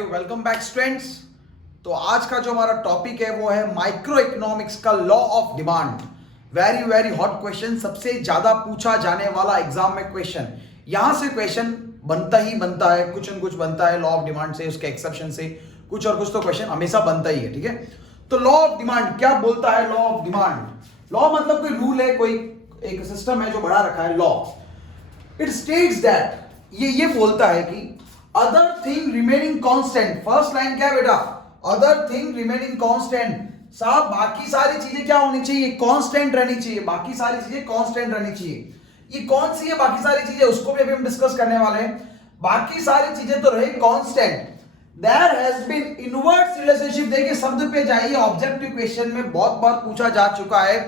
Hi welcome back students. तो आज का जो हमारा टॉपिक है वो है माइक्रो इकोनॉमिक्स का law of demand. Very very hot question, सबसे ज्यादा पूछा जाने वाला एग्जाम में क्वेश्चन। यहां से क्वेश्चन बनता ही बनता है, कुछ न कुछ बनता है लॉ ऑफ डिमांड से, उसके एक्सेप्शन से कुछ और कुछ तो क्वेश्चन हमेशा बनता ही है। ठीक है, तो लॉ ऑफ डिमांड क्या बोलता है? लॉ ऑफ डिमांड, लॉ मतलब कोई रूल है, कोई एक सिस्टम है जो बना रखा है। लॉ इट स्टेट्स दैट, ये बोलता है कि other thing remaining constant. First line क्या है बेटा? Other thing remaining constant. साहब बाकी सारी चीजें क्या होनी चाहिए? कांस्टेंट रहनी चाहिए। बाकी सारी चीजें कांस्टेंट रहनी चाहिए। ये कौन सी है बाकी सारी चीजें? उसको भी अभी हम डिस्कस करने वाले हैं। बाकी सारी चीजें तो रहे constant. There has been inverse relationship. देखिए शब्द पे जाइए, ऑब्जेक्टिव क्वेश्चन में बहुत बार पूछा जा चुका है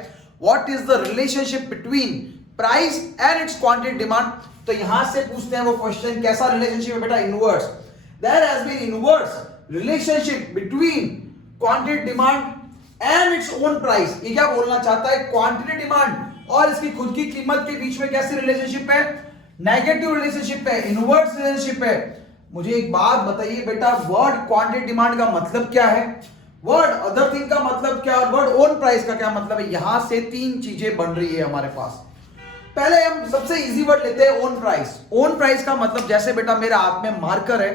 what is the relationship between price and it's quantity demand. तो यहां से पूछते हैं वो क्वेश्चन, कैसा रिलेशनशिप है बेटा? Inverse. There has been inverse relationship between quantity demand and its own price. ये क्या बोलना चाहता है? क्वांटिटी डिमांड और इसकी खुद की कीमत के बीच में कैसी रिलेशनशिप है? नेगेटिव रिलेशनशिप है, इनवर्स रिलेशनशिप है। मुझे एक बात बताइए बेटा, वर्ड क्वांटिटी डिमांड का मतलब क्या है? वर्ड अदर थिंग का मतलब क्या? और वर्ड ओन प्राइस का क्या मतलब है? यहां से तीन चीजें बन रही है हमारे पास। पहले हम सबसे इजी वर्ड लेते हैं, ओन प्राइस। ओन प्राइस का मतलब जैसे बेटा मेरे हाथ में मार्कर है,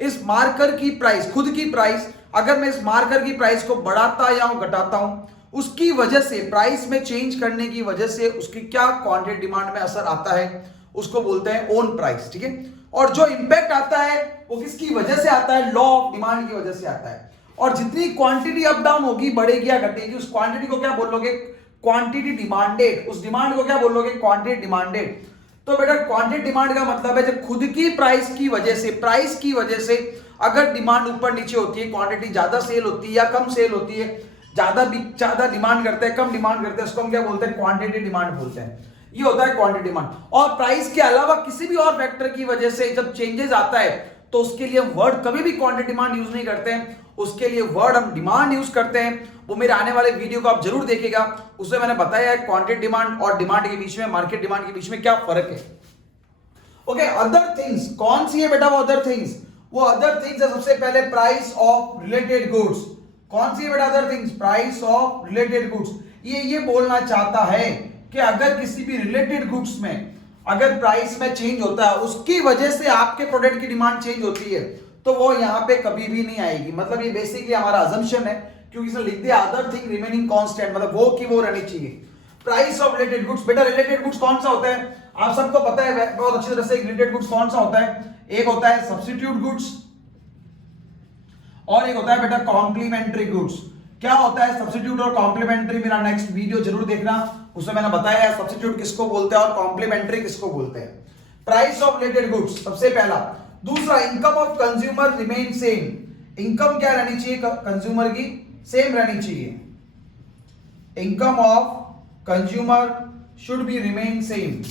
इस मार्कर की प्राइस, खुद की प्राइस, अगर मैं इस मार्कर की प्राइस को बढ़ाता या घटाता हूं, उसकी वजह से, प्राइस में चेंज करने की वजह से उसकी क्या क्वांटिटी डिमांड में असर आता है, उसको बोलते हैं ओन प्राइस। ठीक है, और जो इंपैक्ट आता है वो किसकी वजह से आता है? लॉ ऑफ डिमांड की वजह से आता है। और जितनी क्वांटिटी अप डाउन होगी, बढ़ेगी या घटेगी, उस क्वांटिटी को क्या बोलोगे? Quantity demanded. उस डिमांड को क्या बोलोगे? Quantity demanded. तो बेटा क्वांटिटी डिमांड का मतलब है जब खुद की प्राइस की वजह से, प्राइस की वजह से अगर डिमांड ऊपर नीचे होती है, क्वांटिटी ज्यादा सेल होती है या कम सेल होती है, ज्यादा डिमांड करते हैं, कम डिमांड करते हैं, उसको हम क्या बोलते हैं? क्वांटिटी डिमांड बोलते हैं। ये होता है क्वांटिटी डिमांड। और प्राइस के अलावा किसी भी और फैक्टर की वजह से जब चेंजेस आता है तो उसके लिए हम वर्ड कभी भी क्वांटिटी डिमांड यूज नहीं करते हैं, उसके लिए वर्ड हम डिमांड यूज करते हैं। वो मेरे आने वाले वीडियो को आप जरूर देखिएगा, उसमें मैंने बताया है क्वांटिटी डिमांड और डिमांड के बीच में, मार्केट डिमांड के बीच में क्या फर्क है। ओके, अदर थिंग्स कौन सी है बेटा? वो अदर थिंग्स, वो अदर थिंग्स है सबसे पहले प्राइस ऑफ रिलेटेड गुड्स। कौन सी है बेटा other things? Price of related goods. ये बोलना चाहता है कि अगर किसी भी रिलेटेड गुड्स में अगर प्राइस में चेंज होता है, उसकी वजह से आपके प्रोडक्ट की डिमांड चेंज होती है, तो वो यहां पे कभी भी नहीं आएगी। मतलब ये बेसिकली हमारा अजम्पशन है, क्योंकि इसमें लिख दिया अदर थिंग रिमेनिंग कांस्टेंट, मतलब वो की वो रहनी चाहिए। Price of related goods. बेटा रिलेटेड गुड्स कौन सा होता है? आप सबको पता है बहुत अच्छी तरह से। रिलेटेड गुड्स कौन सा होता है? एक होता है सब्स्टिट्यूट गुड्स और एक होता है बेटा कॉम्प्लीमेंट्री गुड्स। क्या होता है सब्स्टिट्यूट और कॉम्प्लीमेंट्री? मेरा नेक्स्ट वीडियो जरूर देखना, उसमें मैंने बताया है सब्स्टिट्यूट किसको बोलते हैं और कॉम्प्लीमेंट्री किसको बोलते हैं। प्राइस ऑफ रिलेटेड गुड्स सबसे पहला। दूसरा, income of consumer remain same. Income क्या रहनी चाहिए कंज्यूमर की? सेम रहनी चाहिए। Income of consumer should be remain same.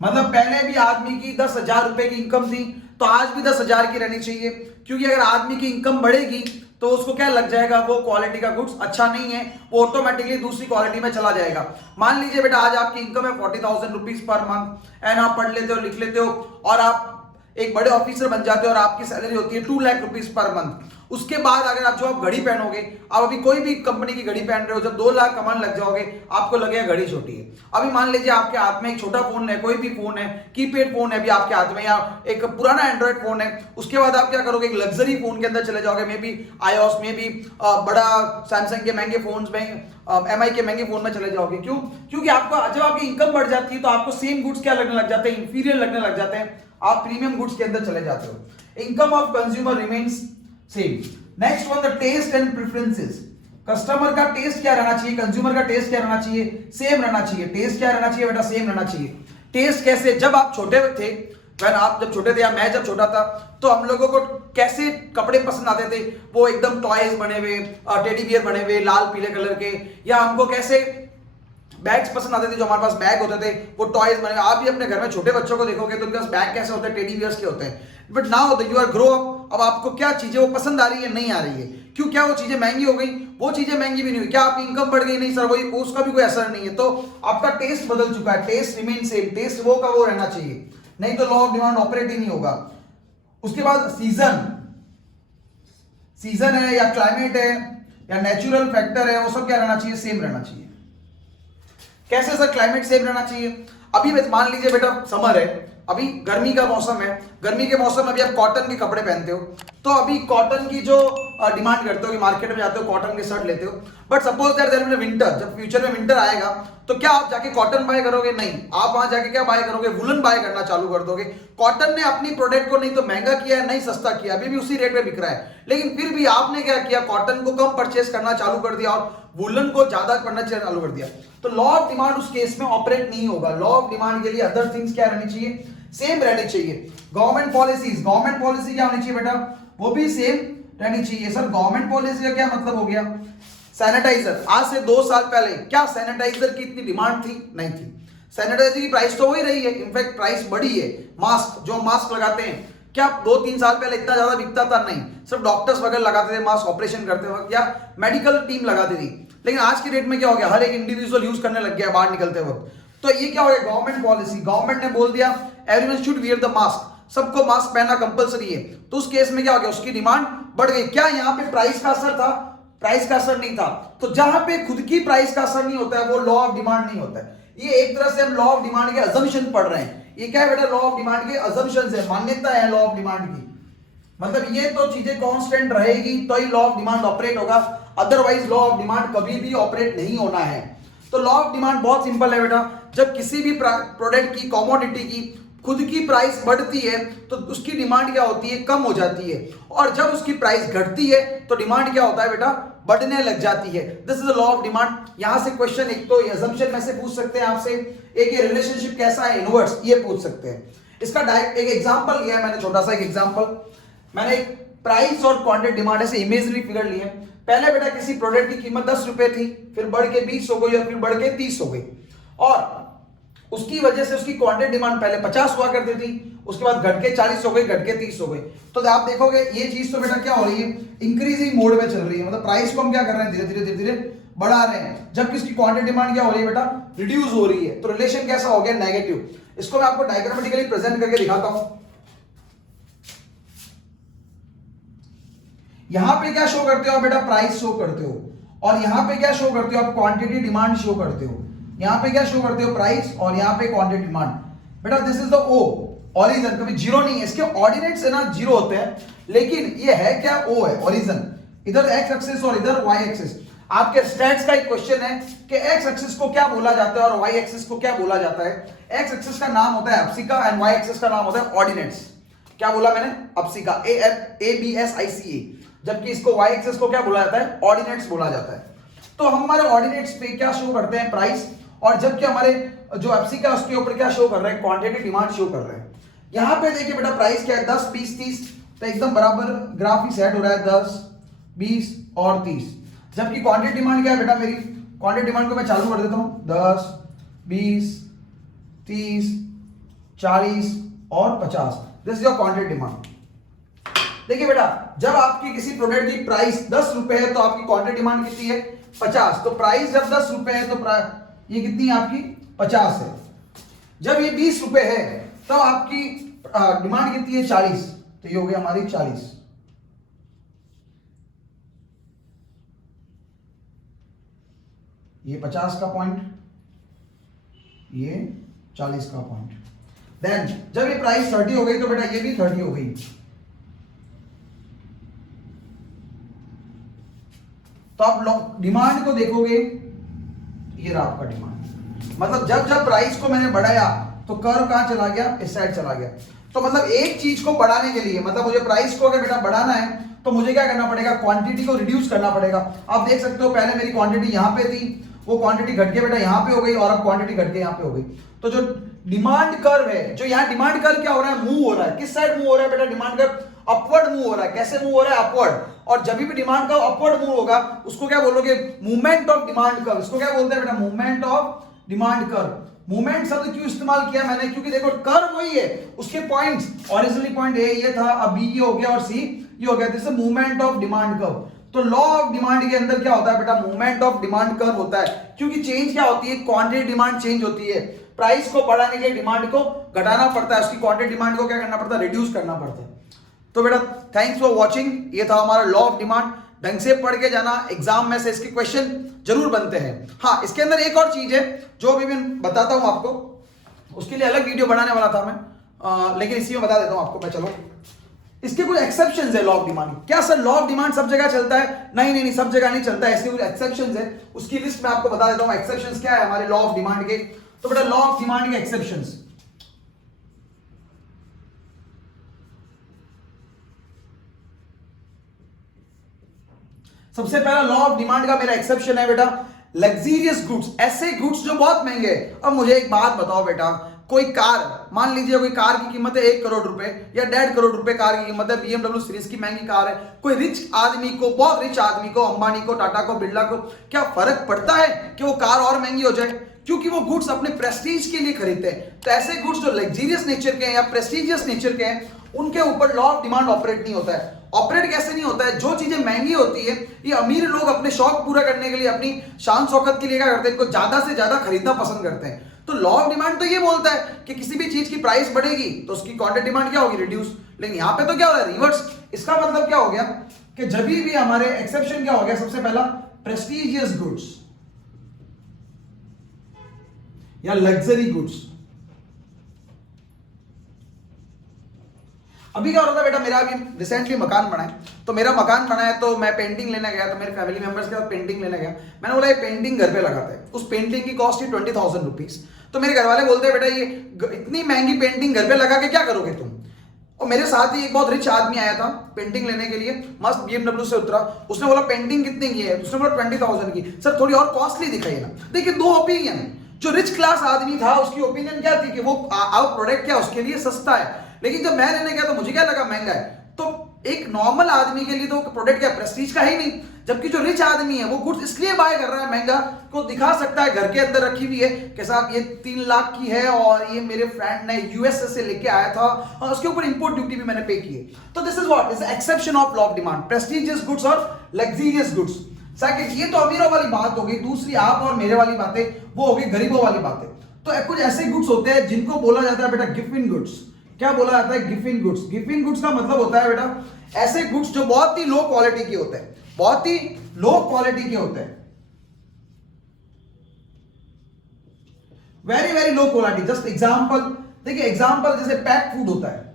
मतलब पहले भी आदमी की 10,000 रुपए की इनकम थी, तो आज भी 10,000 की रहनी चाहिए। क्योंकि अगर आदमी की इनकम बढ़ेगी तो उसको क्या लग जाएगा? वो क्वालिटी का गुड्स अच्छा नहीं है, वो ऑटोमेटिकली दूसरी क्वालिटी में चला जाएगा। मान लीजिए बेटा आज आपकी इनकम है 40,000 रुपीज पर मंथ, एंड आप पढ़ लेते हो, लिख लेते हो और आप एक बड़े ऑफिसर बन जाते हो और आपकी सैलरी होती है 2 लाख रुपीज पर मंथ। उसके बाद अगर आप घड़ी पहनोगे, आप अभी कोई भी कंपनी की घड़ी पहन रहे हो, जब 2 लाख कमाने लग जाओगे आपको लगेगा घड़ी छोटी है। अभी मान लीजिए आपके हाथ में एक छोटा फोन है, कोई भी फोन है, कीपैड फोन है अभी आपके हाथ में, या एक पुराना एंड्रॉइड फोन है, उसके बाद आप क्या करोगे? एक लग्जरी फोन के अंदर चले जाओगे, मे बी iOS में भी बड़ा सैमसंग के महंगे फोन में, MI के महंगे फोन में चले जाओगे। क्यों? क्योंकि आपको जब आपकी इनकम बढ़ जाती है तो आपको सेम गुड्स क्या लगने लग जाते हैं? इंफीरियर लगने लग जाते हैं, आप प्रीमियम गुड्स के अंदर चले जाते हो। Income of consumer remains same. Next one, the test and preferences. Customer का टेस्ट क्या रहना चाहिए? कंज्यूमर का टेस्ट क्या रहना चाहिए? सेम रहना चाहिए। टेस्ट क्या रहना चाहिए बेटा? सेम रहना चाहिए। टेस्ट कैसे? जब आप छोटे थे, आप जब छोटे थे या मैं जब छोटा था, तो हम लोगों को कैसे कपड़े पसंद आते थे? वो एकदम टॉयज बने हुए, टेडी बियर बने हुए लाल पीले कलर के, या हमको कैसे बैग्स पसंद आते थे, जो हमारे पास बैग होते थे वो टॉयज बने। आप भी अपने घर में छोटे बच्चों को देखोगे तो उनके पास बैग कैसे होते हैं? टेडी बियर्स के होते हैं। But now you are grow up, अब आपको क्या चीजें वो पसंद आ रही है? नहीं आ रही है। क्यों? क्या वो चीजें महंगी हो गई? वो चीजें महंगी भी नहीं हुई। क्या आपकी इनकम बढ़ गई? नहीं सर, वही, उसका भी कोई असर नहीं है। तो आपका टेस्ट बदल चुका है। टेस्ट रिमेन सेम, टेस्ट वो का वो रहना चाहिए, नहीं तो लॉ ऑफ डिमांड ऑपरेट ही नहीं होगा। उसके बाद सीजन है या क्लाइमेट है या नेचुरल फैक्टर है, वो सब क्या रहना चाहिए, सेम रहना चाहिए। कैसे सर क्लाइमेट सेम रहना चाहिए? अभी मान लीजिए बेटा समर है, अभी गर्मी का मौसम है, गर्मी के मौसम में अभी आप कॉटन के कपड़े पहनते हो, तो अभी कॉटन की जो डिमांड करते हो कि मार्केट में जाते हो कॉटन के शर्ट लेते हो, but suppose that there will be winter, जब फ्यूचर में विंटर आएगा तो क्या आप जाके कॉटन बाय करोगे? नहीं, आप वहां जाके क्या बाय करोगे, वुलन बाय करना चालू कर दोगे। कॉटन ने अपनी प्रोडक्ट को नहीं तो महंगा किया है, नहीं सस्ता किया, अभी भी उसी रेट में बिक रहा है, लेकिन फिर भी आपने क्या किया, कॉटन को कम परचेस करना चालू कर दिया और वुलन को ज्यादा करना चालू कर दिया। तो लॉ ऑफ डिमांड उस केस में ऑपरेट नहीं होगा। लॉ ऑफ डिमांड के लिए अदर थिंग्स क्या रहनी चाहिए, सेम रहनी चाहिए। गवर्नमेंट पॉलिसी क्या होनी चाहिए बेटा, वो भी सेम रहनी चाहिए। सर गवर्नमेंट पॉलिसी का क्या मतलब हो गया, सैनिटाइजर, आज से 2 साल पहले क्या सैनिटाइजर की इतनी डिमांड थी? नहीं थी। सैनिटाइजर की प्राइस तो वही रही है, इनफैक्ट प्राइस बढ़ी है। मास्क, जो मास्क लगाते हैं, क्या 2-3 साल पहले इतना ज्यादा बिकता था? नहीं, सिर्फ डॉक्टर्स वगैरह लगाते थे मास्क ऑपरेशन करते वक्त, या मेडिकल टीम लगाती थी। लेकिन आज की डेट में क्या हो गया, हर एक इंडिविजुअल यूज करने लग गया बाहर निकलते वक्त। तो ये क्या हो गया, गवर्नमेंट पॉलिसी, गवर्नमेंट ने बोल दिया everyone should wear the mask, सबको मास्क पहनना कंपलसरी है। तो उस केस में क्या हो गया, उसकी डिमांड बढ़ गई। क्या यहाँ पे प्राइस का असर था? प्राइस का असर नहीं था। तो जहां पे खुद की प्राइस का असर नहीं होता है वो लॉ ऑफ डिमांड नहीं होता है। ये एक तरह से हम लॉ ऑफ डिमांड के अजम्पशन पढ़ रहे हैं। ये क्या है बेटा, लॉ ऑफ डिमांड के अजम्पशंस है, मान्यता है लॉ ऑफ डिमांड की। मतलब ये तो चीजें कांस्टेंट रहेगी तो ही लॉ ऑफ डिमांड ऑपरेट होगा, अदरवाइज लॉ ऑफ डिमांड कभी भी ऑपरेट नहीं होना है। तो लॉ ऑफ डिमांड बहुत सिंपल है बेटा, जब किसी भी प्रोडक्ट की, कमोडिटी की खुद की प्राइस बढ़ती है तो उसकी डिमांड क्या होती है, कम हो जाती है, और जब उसकी प्राइस घटती है तो डिमांड क्या होता है बेटा, बढ़ने लग जाती है। This is the law of demand. यहां से क्वेश्चन एक तो असम्पशन में से पूछ सकते हैं आपसे, एक ये रिलेशनशिप कैसा है, इनवर्स, ये पूछ सकते हैं। इसका डायरेक्ट एक एग्जांपल लिया है मैंने, छोटा सा एक एग्जांपल। मैंने एक प्राइस और क्वांटिटी डिमांड ऐसे इमेजिनरी फिगर लिए। पहले बेटा किसी प्रोडक्ट की कीमत 10 रुपए थी, फिर बढ़ के 20 हो गई और फिर बढ़ के 30 हो गई, और उसकी वजह से उसकी क्वांटिटी डिमांड पहले 50 हुआ करती थी, उसके बाद घट के 40 हो गई, घट के 30 हो गई। तो आप देखोगे ये चीज तो बेटा क्या हो रही है, इंक्रीजिंग मोड में चल रही है। मतलब प्राइस को हम क्या कर रहे हैं, धीरे धीरे धीरे धीरे बढ़ा रहे हैं, जबकि इसकी क्वांटिटी डिमांड क्या हो रही है बेटा, रिड्यूस हो रही है। तो रिलेशन कैसा हो गया, नेगेटिव। इसको मैं आपको डायग्रामेटिकली प्रेजेंट करके दिखाता हूं। यहां पे क्या शो करते हो आप बेटा, प्राइस शो करते हो, और यहां पे क्या शो करते हो आप, क्वांटिटी डिमांड शो करते हो। यहां पे क्या शो करते हो, प्राइस, और यहां पे क्वांटिटी डिमांड। बेटा this is the o, origin, कभी जीरो नहीं है। इसके ऑर्डिनेट्स है ना जीरो होते हैं, लेकिन ये है क्या, ओ है ओरिजिन। इधर एक्स एक्सिस और इधर वाई एक्सिस। आपके स्टैट्स का एक क्वेश्चन है कि एक्स एक्सिस को क्या बोला जाता है और वाई एक्सिस को क्या बोला जाता है। एक्स एक्सिस का नाम होता है एब्सिका एंड वाई एक्सिस का नाम होता है ऑर्डिनेट्स। क्या बोला मैंने, एब्सिका, ABSICA, जबकि इसको वाई एक्सिस को क्या बोला जाता है, ऑर्डिनेट्स बोला जाता है। तो हमारे ऑर्डिनेट्स पे क्या शो करते हैं, प्राइस, और जबकि हमारे जो एब्सिका उसके ऊपर क्या शो कर रहे हैं, क्वांटिटी डिमांड शो कर रहे हैं। यहां पे देखिए बेटा प्राइस क्या है, 10, 20, 30, तो एकदम बराबर ग्राफ ही सेट हो रहा है, 10, 20 और 30। जबकि क्वांटिटी डिमांड क्या है बेटा, मेरी क्वांटिटी डिमांड को मैं चालू कर देता हूं, 10, 20, 30, 40 और 50। This is your quantity demand. देखिए बेटा, जब आपकी किसी प्रोडक्ट की प्राइस 10 रुपए है तो आपकी क्वांटिटी डिमांड कितनी है, 50। तो प्राइस जब 10 रुपए है तो ये कितनी है आपकी, 50 है। जब ये 20 रुपए है तब आपकी डिमांड कितनी है, 40। तो ये हो गया हमारी 40। ये 50 का पॉइंट, ये 40 का पॉइंट। देन जब ये प्राइस 30 हो गई तो बेटा ये भी 30 हो गई। तो आप डिमांड को देखोगे, ये रहा आपका डिमांड। मतलब जब जब प्राइस को मैंने बढ़ाया तो कर्व कहां चला गया, इस साइड चला गया। तो मतलब एक चीज को बढ़ाने के लिए, मतलब मुझे प्राइस को अगर बेटा बढ़ाना है तो मुझे क्या करना पड़ेगा, क्वांटिटी को रिड्यूस करना पड़ेगा। आप देख सकते हो पहले मेरी क्वांटिटी यहां पे थी, वो क्वांटिटी घट के बेटा यहां पे हो गई, और अब क्वांटिटी घट के यहां पे हो गई। तो जो डिमांड कर्व है, जो यहाँ डिमांड कर्व क्या हो रहा है, मूव हो रहा है। किस साइड मूव हो रहा है बेटा, डिमांड कर्व अपवर्ड मूव हो रहा है। कैसे मूव हो रहा है, अपवर्ड। और जब भी डिमांड कर्व अपवर्ड मूव होगा उसको क्या बोलोगे, मूवमेंट ऑफ डिमांड कर्व। इसको क्या बोलते हैं बेटा, movement of demand curve. Movement शब्द क्यों इस्तेमाल किया मैंने, क्योंकि देखो कर्व वही है, उसके पॉइंट्स, ओरिजिनली पॉइंट ए ये था, अब बी ये हो गया और सी ये हो गया। This is movement of demand curve. तो लॉ ऑफ डिमांड के अंदर क्या होता है बेटा, मूवमेंट ऑफ डिमांड कर्व होता है। क्योंकि चेंज क्या होती है, क्वांटिटी डिमांड चेंज होती है। प्राइस को बढ़ाने के लिए डिमांड को घटाना पड़ता है, उसकी क्वांटिटी डिमांड को क्या करना पड़ता है, रिड्यूस करना पड़ता है। तो बेटा थैंक्स फॉर वॉचिंग, ये था हमारा लॉ ऑफ डिमांड। ढंग से पढ़ के जाना, एग्जाम में से इसके क्वेश्चन जरूर बनते हैं। हाँ, इसके अंदर एक और चीज है जो अभी मैं बताता हूं आपको, उसके लिए अलग वीडियो बनाने वाला था मैं, लेकिन इसी में बता देता हूं आपको मैं। चलो, इसके कुछ एक्सेप्शंस है लॉ ऑफ डिमांड। क्या सर लॉ ऑफ डिमांड सब जगह चलता है? नहीं, सब जगह नहीं चलता है, इसके कुछ एक्सेप्शंस है, उसकी लिस्ट मैं आपको बता देता हूं। एक्सेप्शंस क्या है हमारे लॉ ऑफ डिमांड के? तो बेटा लॉ ऑफ डिमांड के एक्सेप्शंस, सबसे पहला लॉ ऑफ डिमांड का मेरा एक्सेप्शन है बेटा लग्जरियस गुड्स, ऐसे गुड्स जो बहुत महंगे। अब मुझे एक बात बताओ बेटा, कोई कार, मान लीजिए कोई कार की कीमत है 1 करोड़ रुपए या 1.5 करोड़ रुपए कार की कीमत है, BMW सीरीज की महंगी कार है। कोई रिच आदमी को, बहुत रिच आदमी को, अंबानी को, टाटा को, बिरला को क्या फर्क पड़ता है कि वो कार और महंगी हो जाए? क्योंकि वो गुड्स अपने प्रेस्टीज के लिए खरीदते हैं। तो ऐसे गुड्स जो लग्जरियस नेचर के हैं या प्रेस्टिजियस नेचर के हैं, उनके ऊपर लॉ ऑफ डिमांड ऑपरेट नहीं होता है। ऑपरेट कैसे नहीं होता है? जो चीजें महंगी होती है, ये अमीर लोग अपने शौक पूरा करने के लिए, अपनी शान शौकत के लिए क्या करते हैं, इनको ज्यादा से ज्यादा खरीदना पसंद करते हैं। तो लॉ ऑफ डिमांड तो ये बोलता है कि किसी भी चीज की प्राइस बढ़ेगी तो उसकी क्वांटिटी डिमांड क्या होगी, रिड्यूस। लेकिन यहां पे तो क्या हो रहा है, रिवर्स। इसका मतलब क्या हो गया कि जब भी हमारे एक्सेप्शन क्या हो गया, सबसे पहला प्रेस्टिजियस गुड्स या लग्जरी गुड्स। अभी क्या हो रहा था बेटा, मेरा अभी रिसेंटली मकान बना है, तो मेरा मकान बना है तो मैं पेंटिंग लेने गया, तो मेरे फैमिली मेंबर्स के साथ पेंटिंग लेने गया। मैंने बोला ये पेंटिंग घर पे लगाते हैं। उस पेंटिंग की कॉस्ट थी 20,000 रुपीज। तो मेरे घर वाले बोलते हैं बेटा ये इतनी महंगी पेंटिंग घर पे लगा के क्या करोगे तुम? और मेरे साथ ही एक बहुत रिच आदमी आया था पेंटिंग लेने के लिए, मस्त BMW से उतरा। उसने बोला पेंटिंग कितने की है? उसने बोला 20,000 की। सर थोड़ी और कॉस्टली दिखाई ना। देखिए, दो ओपिनियन। जो रिच क्लास आदमी था उसकी ओपिनियन क्या थी कि वो प्रोडक्ट क्या उसके लिए सस्ता है, लेकिन जब मैं लेने गया तो मुझे क्या लगा, महंगा है। तो एक नॉर्मल आदमी के लिए तो प्रोडक्ट क्या प्रेस्टीज का ही नहीं। जबकि जो रिच आदमी है वो गुड्स इसलिए बाय कर रहा है महंगा, को दिखा सकता है घर के अंदर रखी हुई है कि साहब ये 3 लाख की है और ये मेरे फ्रेंड ने यूएसए से लेके आया था और उसके ऊपर इंपोर्ट ड्यूटी भी मैंने पे की है। तो this is what is exception of law of demand, prestigious goods और लग्जरियस गुड्स। सेकंड, ये तो अमीरों वाली बात हो गई। दूसरी आप और मेरे वाली बातें वो हो गई गरीबों वाली बातें। तो कुछ ऐसे गुड्स होते हैं जिनको बोला जाता है बेटा गिफ्ट इन गुड्स। क्या बोला जाता है? Gift in goods. Giffen goods का मतलब होता है बेटा ऐसे गुड्स जो बहुत ही लो क्वालिटी के होते हैं, बहुत ही लो क्वालिटी के होते हैं, very very low quality. Just example देखिए, एग्जांपल जैसे पैक फूड होता है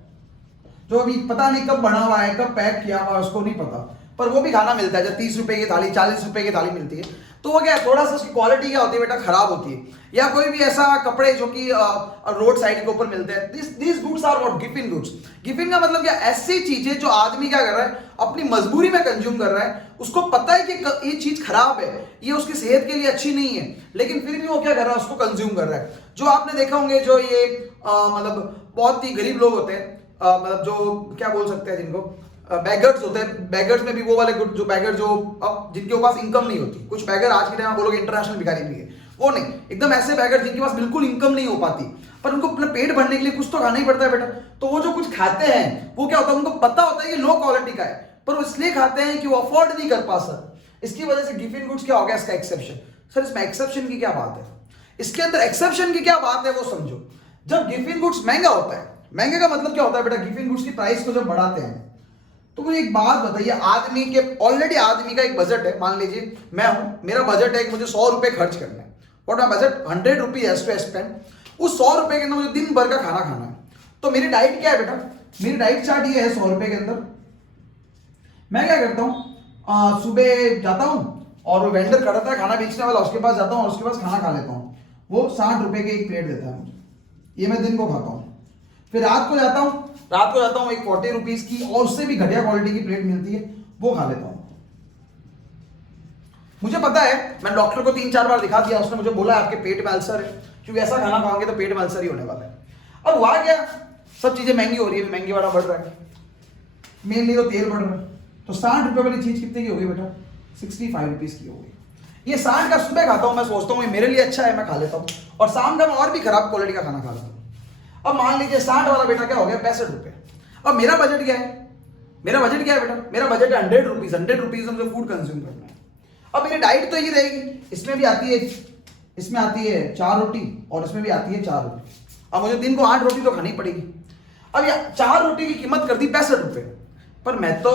जो अभी पता नहीं कब बना हुआ है, कब पैक किया हुआ है, उसको नहीं पता, पर वो भी खाना मिलता है। जब 30 रुपए की थाली, 40 रुपए की थाली मिलती है, तो वो क्या थोड़ा सा उसकी क्वालिटी क्या होती है बेटा, खराब होती है। या कोई भी ऐसा कपड़े जो कि रोड साइड के ऊपर मिलते हैं, this goods are what Giffen goods. Giffen का मतलब क्या, ऐसी चीजें जो आदमी क्या कर रहा है, अपनी मजबूरी में कंज्यूम कर रहा है। उसको पता है कि ये चीज खराब है, ये उसकी सेहत के लिए अच्छी नहीं है, लेकिन फिर भी वो क्या कर रहा है, उसको कंज्यूम कर रहा है। जो आपने देखा होंगे जो ये मतलब बहुत ही गरीब लोग होते हैं, मतलब जो क्या बोल सकते हैं जिनको बैगर्स होते हैं, बैगर्स में भी वो वाले जो बैगर जो अब जिनके पास इनकम नहीं होती, कुछ बैगर आज के टाइम में बोलोगे इंटरनेशनल भिखारी भी है, वो नहीं, एकदम ऐसे बैगर जिनके पास बिल्कुल इनकम नहीं हो पाती, पर उनको अपना पेट भरने के लिए कुछ तो खाना ही पड़ता है बेटा। तो वो जो कुछ खाते हैं वो क्या होता है, उनको पता होता है कि लो क्वालिटी का है, पर वो इसलिए खाते हैं कि वो अफोर्ड नहीं कर पा सर। इसकी वजह से गिफ्ट इन गुड्स क्या हो गया, इसका एक्सेप्शन। सर इसमें एक्सेप्शन की क्या बात है, इसके अंदर एक्सेप्शन की क्या बात है वो समझो। जब गिफ्ट इन गुड्स महंगा होता है, महंगे का मतलब क्या होता है बेटा, गिफ्ट इन गुड्स की प्राइस को जब बढ़ाते हैं, तो मुझे एक बात बताइए, आदमी के ऑलरेडी आदमी का एक बजट है, मान लीजिए मैं हूं, मेरा बजट है कि मुझे 100 रुपए खर्च करना है, what my budget 100 rupees has to spend. उस 100 रुपए के अंदर मुझे दिन भर का खाना खाना है, तो मेरी डाइट क्या है बेटा, मेरी डाइट चार्ट ये है 100 रुपए के अंदर। मैं क्या करता हूँ, सुबह जाता हूँ और वो वेंडर खड़ा था खाना बेचने वाला, उसके पास जाता हूँ और उसके पास खाना खा लेता हूँ। वो 60 रुपए की एक प्लेट देता है मुझे, ये मैं दिन को खाता हूँ। फिर रात को जाता हूँ एक 40 रुपीज की और उससे भी घटिया क्वालिटी की प्लेट मिलती है, वो खा लेता हूँ। मुझे पता है, मैं डॉक्टर को 3-4 बार दिखा दिया, उसने मुझे बोला आपके पेट में अल्सर है, क्योंकि ऐसा खाना खाओगे तो पेट में अल्सर ही होने वाला है। अब हुआ क्या, सब चीजें महंगी हो रही है, महंगी वाला बढ़ रहा है, मेनली तो तेल बढ़ रहा है। तो 60 रुपए वाली चीज कितने की हो गई बेटा, 65 रुपीज की हो गई। ये 60 का सुबह खाता हूँ, मैं सोचता हूँ मेरे लिए अच्छा है, मैं खा लेता हूँ, और शाम का मैं और भी खराब क्वालिटी का खाना खा लेता हूँ। अब मान लीजिए 60 वाला बेटा क्या हो गया, 65 रुपए। अब मेरा बजट क्या है, मेरा बजट क्या है बेटा, मेरा बजट है 100 रुपीज। 100 रुपीज मुझे फूड कंज्यूम करना है। अब मेरी डाइट तो ये रहेगी, इसमें भी आती है, इसमें आती है 4 रोटी और इसमें भी आती है 4 रोटी। अब मुझे दिन को 8 रोटी तो खानी पड़ेगी। अब 4 रोटी की कीमत कर दी 65 रुपए। पर मैं तो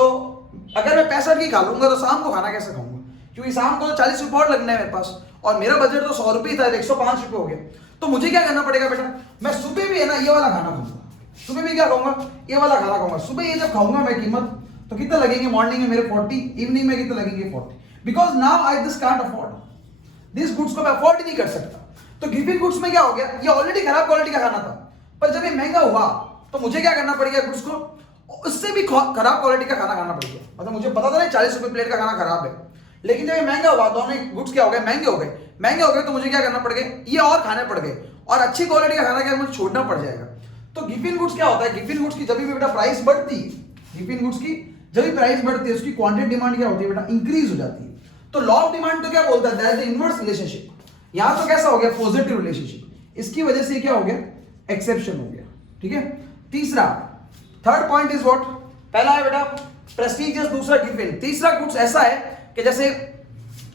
अगर मैं 65 की खा लूंगा तो शाम को खाना कैसे खाऊंगा, क्योंकि शाम को तो 40 रुपये और लगने हैं मेरे पास, और मेरा बजट तो 100 रुपये था, 105 रुपये हो गया। तो मुझे क्या करना पड़ेगा बेटा, मैं सुबह भी है ना ये वाला खाना खाऊंगा, सुबह भी क्या खाऊंगा, ये वाला खाना खाऊंगा। सुबह ये जब खाऊंगा मैं कीमत, तो कितना लगेंगे मॉर्निंग में मेरे 40, इवनिंग में कितना लगेंगे 40, because now I this can't afford, this goods को मैं अफोर्ड ही नहीं कर सकता। तो गिवन गुड्स में क्या हो गया, ये ऑलरेडी खराब क्वालिटी का खाना था, पर जब ये महंगा हुआ तो मुझे क्या करना पड़ेगा, गुड्स को उससे भी खराब क्वालिटी का खाना खाना पड़ गया। मतलब मुझे पता था ना 40 रुपए प्लेट का खाना खराब है, लेकिन जब ये महंगा हुआ, दोनों गुड्स क्या हो गए, महंगे हो गए, तो मुझे क्या करना पड़ गया, ये और खाने पड़ गए, और अच्छी क्वालिटी का खाना क्या मुझे छोड़ना पड़ जाएगा। तो गिवन गुड्स क्या होता है, गिवन गुड्स की जब भी बेटा प्राइस बढ़ती है, गिवन गुड्स की जब भी प्राइस बढ़ती है, उसकी क्वांटिटी डिमांड क्या होती है बेटा, इंक्रीज हो जाती है। तो लॉ ऑफ डिमांड तो क्या बोलता है, that is the inverse relationship. यहां तो कैसा हो गया, पॉजिटिव रिलेशनशिप, इसकी वजह से क्या हो गया, एक्सेप्शन हो गया। ठीक है, तीसरा, थर्ड पॉइंट इज व्हाट, पहला है बेटा प्रेस्टीजियस, दूसरा गिवन, तीसरा गुड्स ऐसा है कि जैसे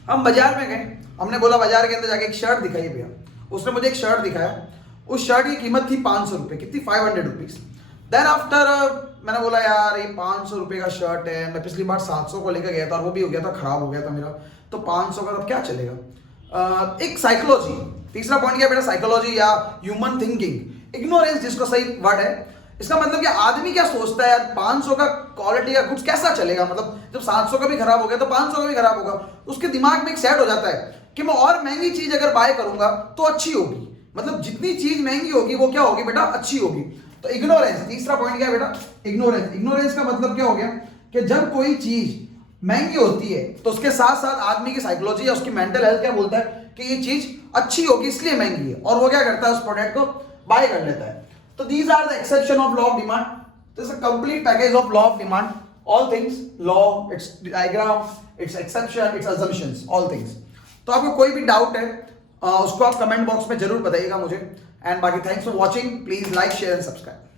हम बाजार में गए, हमने बोला बाजार के अंदर जाके एक शर्ट दिखाइए भैया, उसने मुझे एक शर्ट दिखाया, उस शर्ट की कीमत थी 500 रुपये, कितनी, 500 रुपीज। देन आफ्टर मैंने बोला यार ये 500 रुपये का शर्ट है, मैं पिछली बार 700 को लेकर गया था और वो भी हो गया था, खराब हो गया था मेरा, तो 500 का तब क्या चलेगा। एक साइकोलॉजी, तीसरा पॉइंट क्या बेटा, साइकोलॉजी या ह्यूमन थिंकिंग, इग्नोरेंस जिसको सही वर्ड है। इसका मतलब कि आदमी क्या सोचता है यार, 500 का क्वालिटी का कुछ कैसा चलेगा, मतलब जब 700 का भी खराब हो गया तो 500 का भी खराब होगा। उसके दिमाग में एक सेट हो जाता है कि मैं और महंगी चीज अगर बाय करूंगा तो अच्छी होगी, मतलब जितनी चीज महंगी होगी वो क्या होगी बेटा, अच्छी होगी। तो इग्नोरेंस, तीसरा पॉइंट क्या है बेटा, इग्नोरेंस। इग्नोरेंस का मतलब क्या हो गया कि जब कोई चीज महंगी होती है तो उसके साथ साथ आदमी की साइकोलॉजी या उसकी मेंटल हेल्थ क्या बोलता है कि ये चीज अच्छी होगी इसलिए महंगी है, और वो क्या करता है, उस प्रोडक्ट को बाय कर लेता है। तो these are the exception of law of demand. This is a complete package of law of demand. All things, law, its diagram, its exception, its assumptions, all things. तो आपको कोई भी डाउट है उसको आप कमेंट बॉक्स में जरूर बताइएगा मुझे। एंड बाकी thanks for watching, please like share and subscribe.